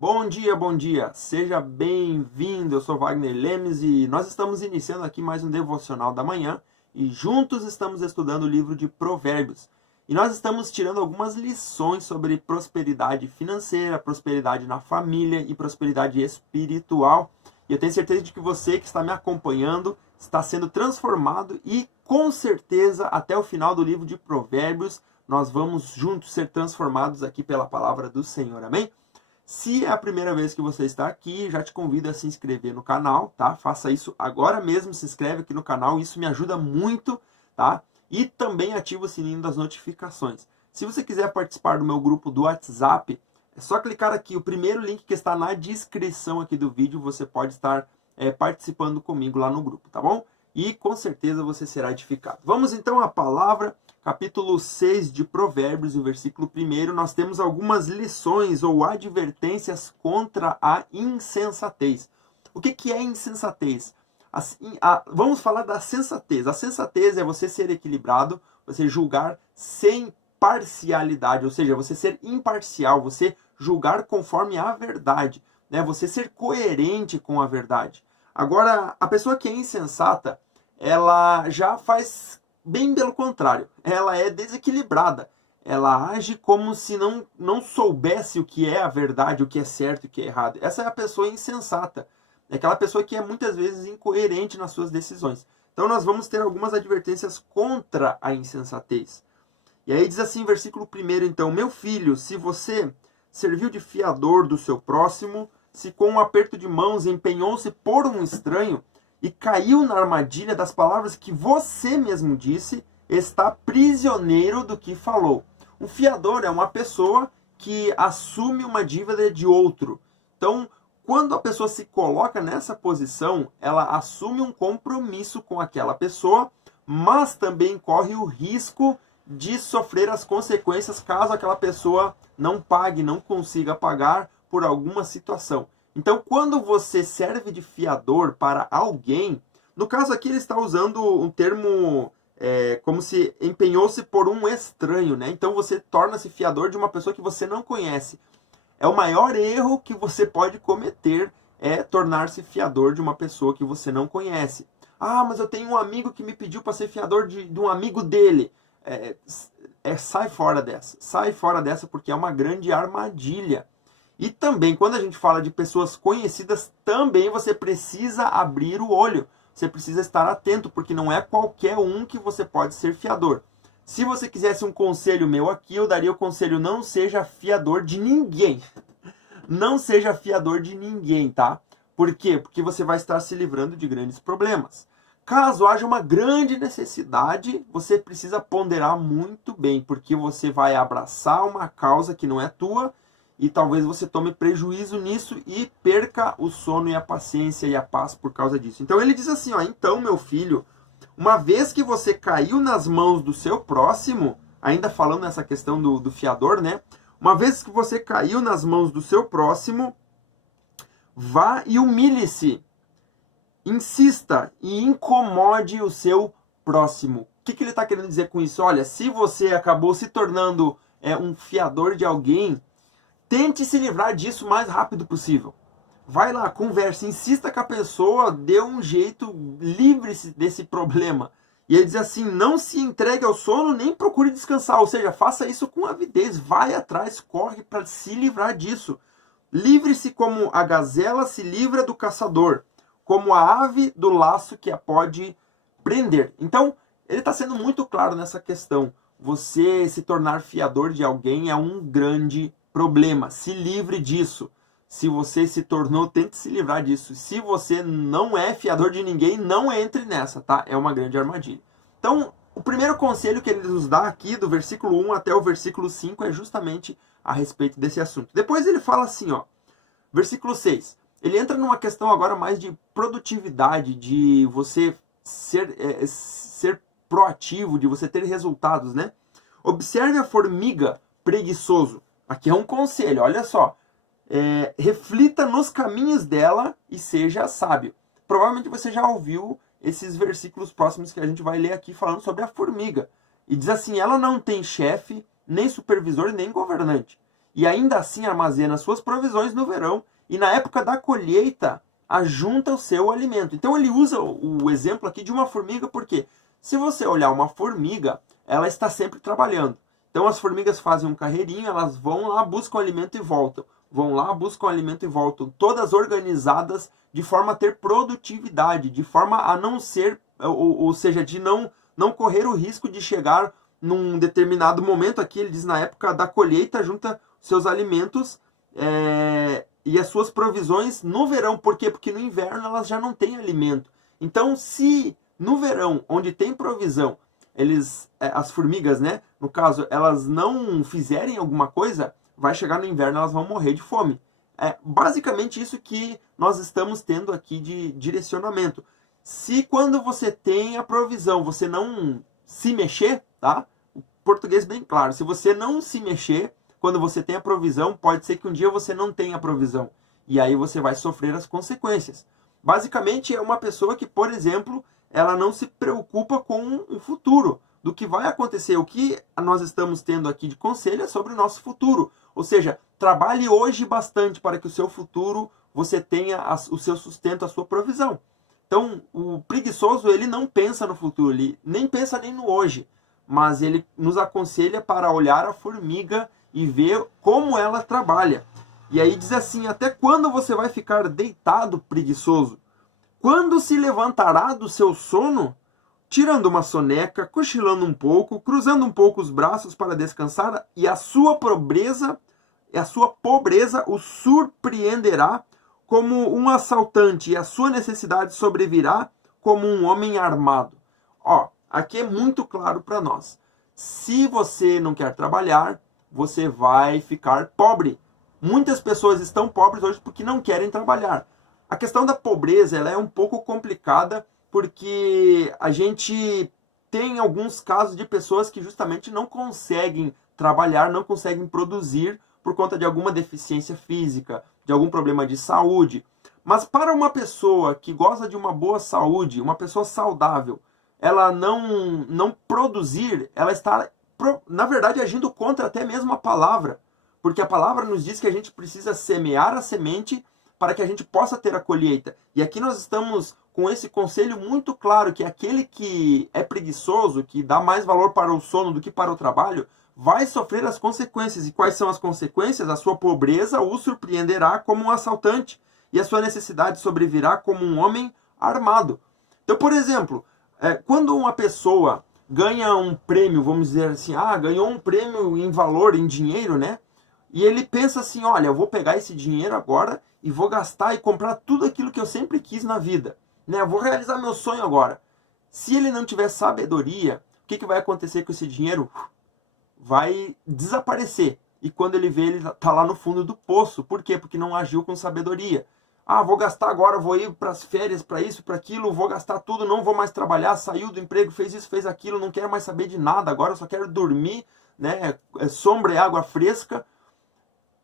Bom dia, bom dia. Seja bem-vindo. Eu sou Wagner Lemes e nós estamos iniciando aqui mais um devocional da manhã e juntos estamos estudando o livro de Provérbios. E nós estamos tirando algumas lições sobre prosperidade financeira, prosperidade na família e prosperidade espiritual. E eu tenho certeza de que você que está me acompanhando está sendo transformado e com certeza até o final do livro de Provérbios nós vamos juntos ser transformados aqui pela palavra do Senhor. Amém? Se é a primeira vez que você está aqui, já te convido a se inscrever no canal, tá? Faça isso agora mesmo, se inscreve aqui no canal, isso me ajuda muito, tá? E também ativa o sininho das notificações. Se você quiser participar do meu grupo do WhatsApp, é só clicar aqui, o primeiro link que está na descrição aqui do vídeo, você pode estar participando comigo lá no grupo, tá bom? E com certeza você será edificado. Vamos então à palavra. Capítulo 6 de Provérbios, o versículo 1, nós temos algumas lições ou advertências contra a insensatez. O que é insensatez? Vamos falar da sensatez. A sensatez é você ser equilibrado, você julgar sem parcialidade, ou seja, você ser imparcial, você julgar conforme a verdade, né? Você ser coerente com a verdade. Agora, a pessoa que é insensata, ela já faz bem pelo contrário, ela é desequilibrada. Ela age como se não soubesse o que é a verdade, o que é certo e o que é errado. Essa é a pessoa insensata. É aquela pessoa que é muitas vezes incoerente nas suas decisões. Então nós vamos ter algumas advertências contra a insensatez. E aí diz assim, versículo 1, então: Meu filho, se você serviu de fiador do seu próximo, se com um aperto de mãos empenhou-se por um estranho, e caiu na armadilha das palavras que você mesmo disse, está prisioneiro do que falou. Um fiador é uma pessoa que assume uma dívida de outro. Então, quando a pessoa se coloca nessa posição, ela assume um compromisso com aquela pessoa, mas também corre o risco de sofrer as consequências caso aquela pessoa não pague, não consiga pagar por alguma situação. Então, quando você serve de fiador para alguém, no caso aqui ele está usando um termo como se empenhou-se por um estranho, né? Então você torna-se fiador de uma pessoa que você não conhece. É o maior erro que você pode cometer, é tornar-se fiador de uma pessoa que você não conhece. Ah, mas eu tenho um amigo que me pediu para ser fiador de um amigo dele. Sai fora dessa. Sai fora dessa porque é uma grande armadilha. E também, quando a gente fala de pessoas conhecidas, também você precisa abrir o olho. Você precisa estar atento, porque não é qualquer um que você pode ser fiador. Se você quisesse um conselho meu aqui, eu daria o conselho: não seja fiador de ninguém. Não seja fiador de ninguém, tá? Por quê? Porque você vai estar se livrando de grandes problemas. Caso haja uma grande necessidade, você precisa ponderar muito bem, porque você vai abraçar uma causa que não é tua, e talvez você tome prejuízo nisso e perca o sono e a paciência e a paz por causa disso. Então ele diz assim, ó: então, meu filho, uma vez que você caiu nas mãos do seu próximo, ainda falando nessa questão do fiador, né? Uma vez que você caiu nas mãos do seu próximo, vá e humilhe-se. Insista e incomode o seu próximo. O que ele está querendo dizer com isso? Olha, se você acabou se tornando um fiador de alguém, tente se livrar disso o mais rápido possível. Vai lá, converse, insista com a pessoa, dê um jeito, livre-se desse problema. E ele diz assim: não se entregue ao sono, nem procure descansar. Ou seja, faça isso com avidez, vai atrás, corre para se livrar disso. Livre-se como a gazela se livra do caçador, como a ave do laço que a pode prender. Então, ele está sendo muito claro nessa questão. Você se tornar fiador de alguém é um grande problema. Se livre disso. Se você se tornou, tente se livrar disso. Se você não é fiador de ninguém, não entre nessa, tá? É uma grande armadilha. Então, o primeiro conselho que ele nos dá aqui, do versículo 1 até o versículo 5, é justamente a respeito desse assunto. Depois ele fala assim, ó, versículo 6. Ele entra numa questão agora mais de produtividade, de você ser proativo, de você ter resultados, né? Observe a formiga preguiçoso. Aqui é um conselho, olha só. Reflita nos caminhos dela e seja sábio. Provavelmente você já ouviu esses versículos próximos que a gente vai ler aqui falando sobre a formiga. E diz assim: ela não tem chefe, nem supervisor, nem governante. e ainda assim armazena suas provisões no verão, e na época da colheita ajunta o seu alimento. Então ele usa o exemplo aqui de uma formiga, porque se você olhar uma formiga, ela está sempre trabalhando. Então as formigas fazem um carreirinho, elas vão lá, buscam alimento e voltam. Vão lá, buscam alimento e voltam. Todas organizadas de forma a ter produtividade, de forma a não ser, ou seja, de não correr o risco de chegar num determinado momento. Aqui ele diz na época da colheita, junta seus alimentos e as suas provisões no verão. Por quê? Porque no inverno elas já não têm alimento. Então, se no verão, onde tem provisão, as formigas, né, no caso, elas não fizerem alguma coisa, vai chegar no inverno, elas vão morrer de fome. É basicamente isso que nós estamos tendo aqui de direcionamento. Se quando você tem a provisão, você não se mexer, tá? O português bem claro, se você não se mexer, quando você tem a provisão, pode ser que um dia você não tenha a provisão. E aí você vai sofrer as consequências. Basicamente é uma pessoa que, por exemplo, ela não se preocupa com o futuro, do que vai acontecer. O que nós estamos tendo aqui de conselho é sobre o nosso futuro. Ou seja, trabalhe hoje bastante para que o seu futuro você tenha o seu sustento, a sua provisão. Então, o preguiçoso, ele não pensa no futuro, ele nem pensa nem no hoje, mas ele nos aconselha para olhar a formiga e ver como ela trabalha. E aí diz assim: até quando você vai ficar deitado, preguiçoso? Quando se levantará do seu sono? Tirando uma soneca, cochilando um pouco, cruzando um pouco os braços para descansar, e a sua pobreza o surpreenderá como um assaltante, e a sua necessidade sobrevirá como um homem armado. Ó, aqui é muito claro para nós. Se você não quer trabalhar, você vai ficar pobre. Muitas pessoas estão pobres hoje porque não querem trabalhar. A questão da pobreza, ela é um pouco complicada, porque a gente tem alguns casos de pessoas que justamente não conseguem trabalhar, não conseguem produzir por conta de alguma deficiência física, de algum problema de saúde. Mas para uma pessoa que gosta de uma boa saúde, uma pessoa saudável, ela não produzir, ela está, na verdade, agindo contra até mesmo a palavra. Porque a palavra nos diz que a gente precisa semear a semente para que a gente possa ter a colheita. E aqui nós estamos com esse conselho muito claro, que aquele que é preguiçoso, que dá mais valor para o sono do que para o trabalho, vai sofrer as consequências. E quais são as consequências? A sua pobreza o surpreenderá como um assaltante, e a sua necessidade sobrevirá como um homem armado. Então, por exemplo, quando uma pessoa ganha um prêmio, vamos dizer assim, ganhou um prêmio em valor, em dinheiro, né? E ele pensa assim: olha, eu vou pegar esse dinheiro agora e vou gastar e comprar tudo aquilo que eu sempre quis na vida. Né? Eu vou realizar meu sonho agora. Se ele não tiver sabedoria, o que vai acontecer com esse dinheiro? Vai desaparecer. E quando ele vê, ele está lá no fundo do poço. Por quê? Porque não agiu com sabedoria. Vou gastar agora, vou ir para as férias, para isso, para aquilo, vou gastar tudo, não vou mais trabalhar, saiu do emprego, fez isso, fez aquilo, não quero mais saber de nada, agora eu só quero dormir, né? Sombra e água fresca.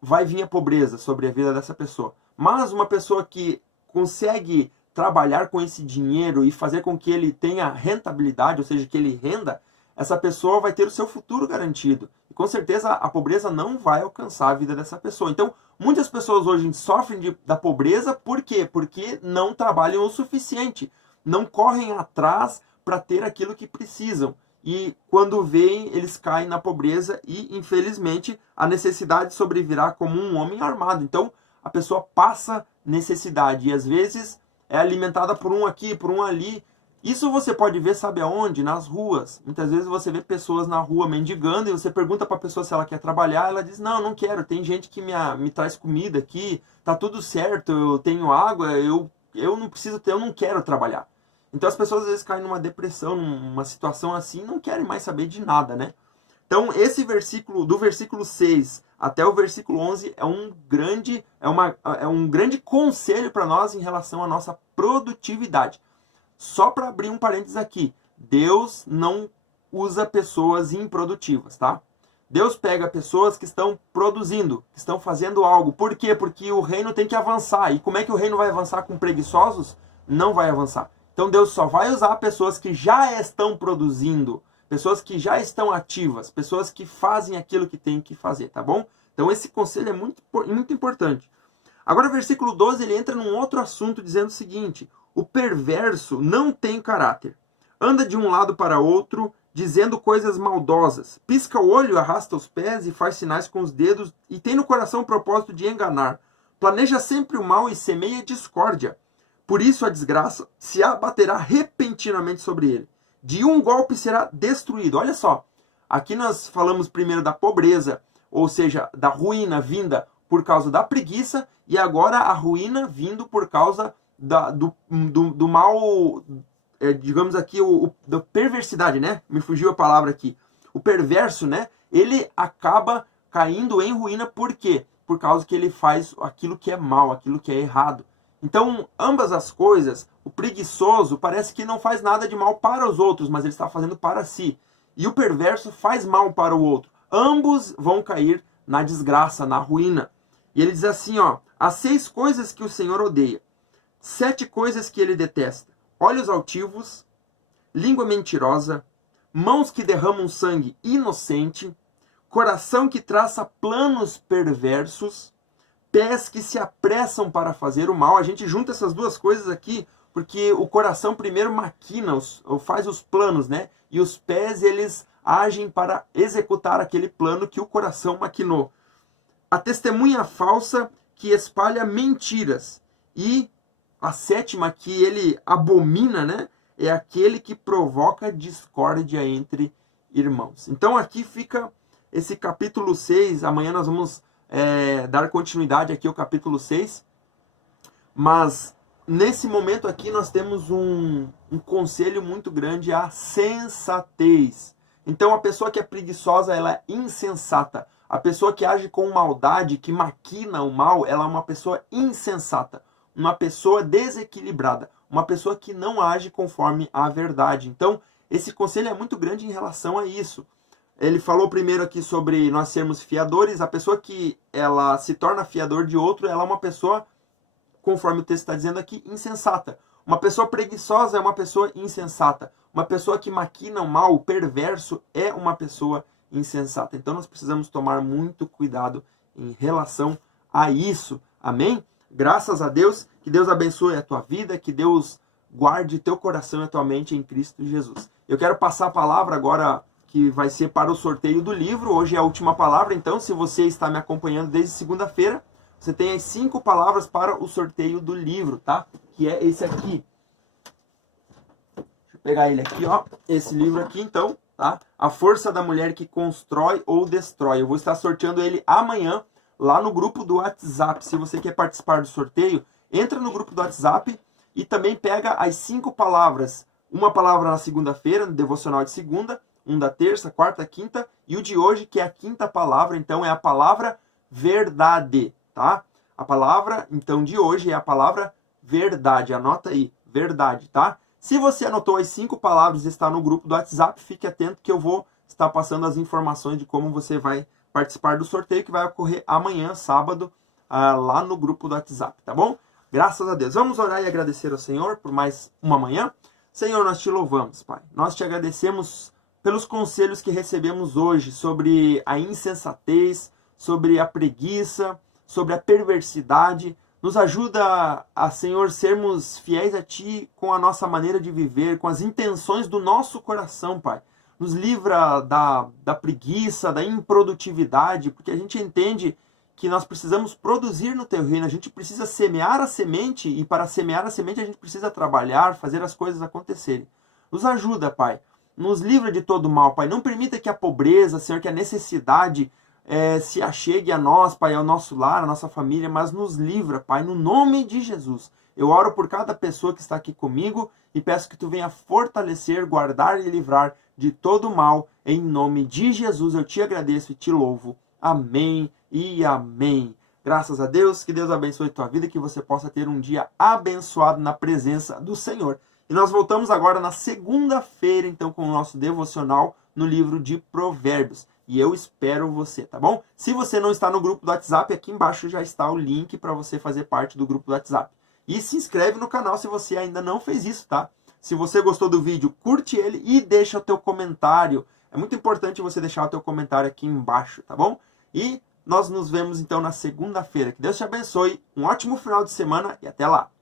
Vai vir a pobreza sobre a vida dessa pessoa. Mas uma pessoa que consegue trabalhar com esse dinheiro e fazer com que ele tenha rentabilidade, ou seja, que ele renda, essa pessoa vai ter o seu futuro garantido. E com certeza a pobreza não vai alcançar a vida dessa pessoa. Então, muitas pessoas hoje sofrem da pobreza, por quê? Porque não trabalham o suficiente, não correm atrás para ter aquilo que precisam. E quando veem, eles caem na pobreza e, infelizmente, a necessidade sobrevirá como um homem armado. Então, a pessoa passa necessidade e, às vezes, é alimentada por um aqui, por um ali. Isso você pode ver, sabe aonde? Nas ruas. Muitas vezes você vê pessoas na rua mendigando e você pergunta para a pessoa se ela quer trabalhar, ela diz: não, não quero, tem gente que me traz comida aqui, tá tudo certo, eu tenho água, eu não preciso ter, eu não quero trabalhar. Então as pessoas às vezes caem numa depressão, numa situação assim, e não querem mais saber de nada, né? Então esse versículo, do versículo 6 até o versículo 11, é um grande conselho para nós em relação à nossa produtividade. Só para abrir um parênteses aqui, Deus não usa pessoas improdutivas, tá? Deus pega pessoas que estão produzindo, que estão fazendo algo. Por quê? Porque o reino tem que avançar. E como é que o reino vai avançar com preguiçosos? Não vai avançar. Então Deus só vai usar pessoas que já estão produzindo, pessoas que já estão ativas, pessoas que fazem aquilo que tem que fazer, tá bom? Então esse conselho é muito importante. Agora, versículo 12, ele entra num outro assunto dizendo o seguinte: o perverso não tem caráter. Anda de um lado para outro, dizendo coisas maldosas. Pisca o olho, arrasta os pés e faz sinais com os dedos e tem no coração o propósito de enganar. Planeja sempre o mal e semeia discórdia. Por isso a desgraça se abaterá repentinamente sobre ele. De um golpe será destruído. Olha só, aqui nós falamos primeiro da pobreza, ou seja, da ruína vinda por causa da preguiça, e agora a ruína vindo por causa do mal, digamos aqui, da perversidade, né? Me fugiu a palavra aqui. O perverso, né? Ele acaba caindo em ruína, por quê? Por causa que ele faz aquilo que é mal, aquilo que é errado. Então, ambas as coisas, o preguiçoso parece que não faz nada de mal para os outros, mas ele está fazendo para si. E o perverso faz mal para o outro. Ambos vão cair na desgraça, na ruína. E ele diz assim, ó: há 6 coisas que o Senhor odeia, 7 coisas que ele detesta: olhos altivos, língua mentirosa, mãos que derramam sangue inocente, coração que traça planos perversos, pés que se apressam para fazer o mal. A gente junta essas duas coisas aqui porque o coração primeiro maquina, faz os planos, né? E os pés, eles agem para executar aquele plano que o coração maquinou. A testemunha falsa que espalha mentiras. E a 7ª que ele abomina, né? É aquele que provoca discórdia entre irmãos. Então aqui fica esse capítulo 6. Amanhã nós vamos dar continuidade aqui ao capítulo 6. Mas nesse momento aqui nós temos um conselho muito grande: a sensatez. Então a pessoa que é preguiçosa, ela é insensata. A pessoa que age com maldade, que maquina o mal, ela é uma pessoa insensata, uma pessoa desequilibrada, uma pessoa que não age conforme a verdade. Então esse conselho é muito grande em relação a isso. Ele falou primeiro aqui sobre nós sermos fiadores. A pessoa que ela se torna fiador de outro, ela é uma pessoa, conforme o texto está dizendo aqui, insensata. Uma pessoa preguiçosa é uma pessoa insensata. Uma pessoa que maquina o mal, o perverso, é uma pessoa insensata. Então nós precisamos tomar muito cuidado em relação a isso. Amém? Graças a Deus. Que Deus abençoe a tua vida, que Deus guarde teu coração e a tua mente em Cristo Jesus. Eu quero passar a palavra agora, que vai ser para o sorteio do livro. Hoje é a última palavra, então se você está me acompanhando desde segunda-feira, você tem as 5 palavras para o sorteio do livro, tá? Que é esse aqui. Deixa eu pegar ele aqui, ó. Esse livro aqui, então, tá? A Força da Mulher que Constrói ou Destrói. Eu vou estar sorteando ele amanhã lá no grupo do WhatsApp. Se você quer participar do sorteio, entra no grupo do WhatsApp e também pega as 5 palavras. Uma palavra na segunda-feira, no devocional de segunda, um da terça, quarta, quinta, e o de hoje, que é a 5ª palavra, então é a palavra verdade, tá? A palavra, então, de hoje é a palavra verdade. Anota aí, verdade, tá? Se você anotou as 5 palavras e está no grupo do WhatsApp, fique atento que eu vou estar passando as informações de como você vai participar do sorteio, que vai ocorrer amanhã, sábado, lá no grupo do WhatsApp, tá bom? Graças a Deus. Vamos orar e agradecer ao Senhor por mais uma manhã. Senhor, nós te louvamos, Pai. Nós te agradecemos pelos conselhos que recebemos hoje sobre a insensatez, sobre a preguiça, sobre a perversidade. Nos ajuda a, Senhor, sermos fiéis a Ti com a nossa maneira de viver, com as intenções do nosso coração, Pai. Nos livra da preguiça, da improdutividade, porque a gente entende que nós precisamos produzir no Teu reino. A gente precisa semear a semente, e para semear a semente a gente precisa trabalhar, fazer as coisas acontecerem. Nos ajuda, Pai. Nos livra de todo mal, Pai. Não permita que a pobreza, Senhor, que a necessidade se achegue a nós, Pai, ao nosso lar, à nossa família, mas nos livra, Pai, no nome de Jesus. Eu oro por cada pessoa que está aqui comigo e peço que Tu venha fortalecer, guardar e livrar de todo mal. Em nome de Jesus eu Te agradeço e Te louvo. Amém e amém. Graças a Deus, que Deus abençoe tua vida, que você possa ter um dia abençoado na presença do Senhor. E nós voltamos agora na segunda-feira, então, com o nosso devocional no livro de Provérbios. E eu espero você, tá bom? Se você não está no grupo do WhatsApp, aqui embaixo já está o link para você fazer parte do grupo do WhatsApp. E se inscreve no canal se você ainda não fez isso, tá? Se você gostou do vídeo, curte ele e deixa o teu comentário. É muito importante você deixar o teu comentário aqui embaixo, tá bom? E Nós nos vemos então na segunda-feira. Que Deus te abençoe, um ótimo final de semana e até lá!